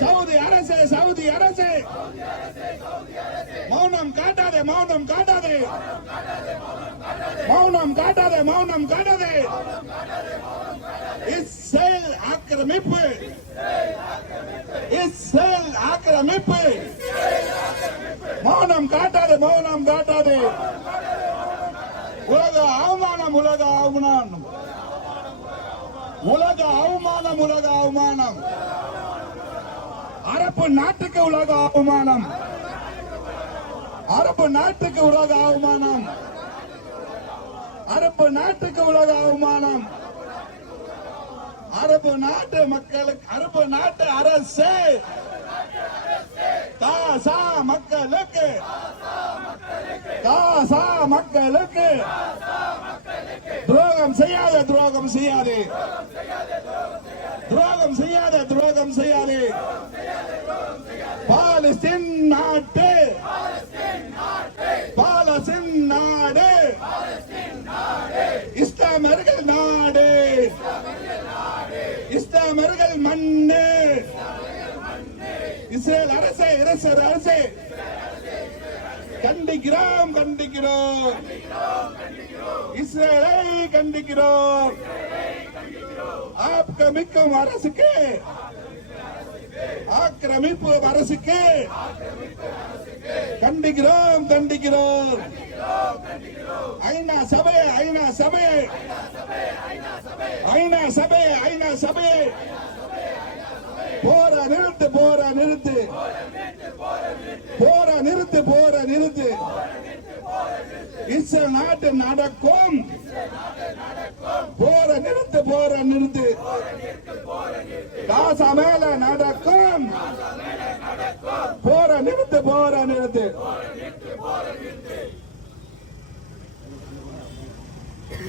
Saudi அரசு Saudi அரசு மௌனம் காட்டாதே மௌனம் காட்டாதே மௌனம் காட்டாதே மௌனம் காட்டாதே இஸ்ரேல் ஆக்கிரமிப்பு இஸ்ரேல் ஆக்கிரமிப்பு மௌனம் காட்டாதே மௌனம் காட்டாதே உலக அவமானம் உலக அவமானம் உலக அவமானம் உலக அவமானம் அரபு நாட்டுக்கு உலக அவமானம் அரபு நாட்டுக்கு உலக அவமானம் அரபு நாட்டுக்கு உலக அவமானம் அரபு நாட்டு மக்களுக்கு அரபு நாட்டு அரசு காசா மக்களுக்கு காசா மக்களுக்கு துரோகம் செய்யாதே துரோகம் செய்யாதே துரோகம் செய்யாதே துரோகம் செய்யாதே பாலஸ்தீன் நாட்டு பாலஸ்தீன் நாடு இஸ்லாமியர்கள் நாடு இஸ்லாமியர்கள் மண்ணு இஸ்ரேல் அரசே இஸ்ரேல் அரசே கண்டிக்கிறோம் கண்டிக்கிறோம் இஸ்ரேலை கண்டிக்கிறோம் ஆக்கிரமிக்கும் அரசுக்கு ஆக்கிரமிப்பு அரசுக்கு கண்டிக்கிறோம் கண்டிக்கிறோம் ஐநா சபையை ஐநா சபையை ஐநா சபையை ஐநா சபையை போர நிறுத்து போர நிறுத்து போர நிறுத்து போர நிறுத்து இஸ்ரேல் நாட்டு நடக்கும் போர நிறுத்து போர நிறுத்து காசா மேல நடக்கும் போர நிறுத்து போர நிறுத்து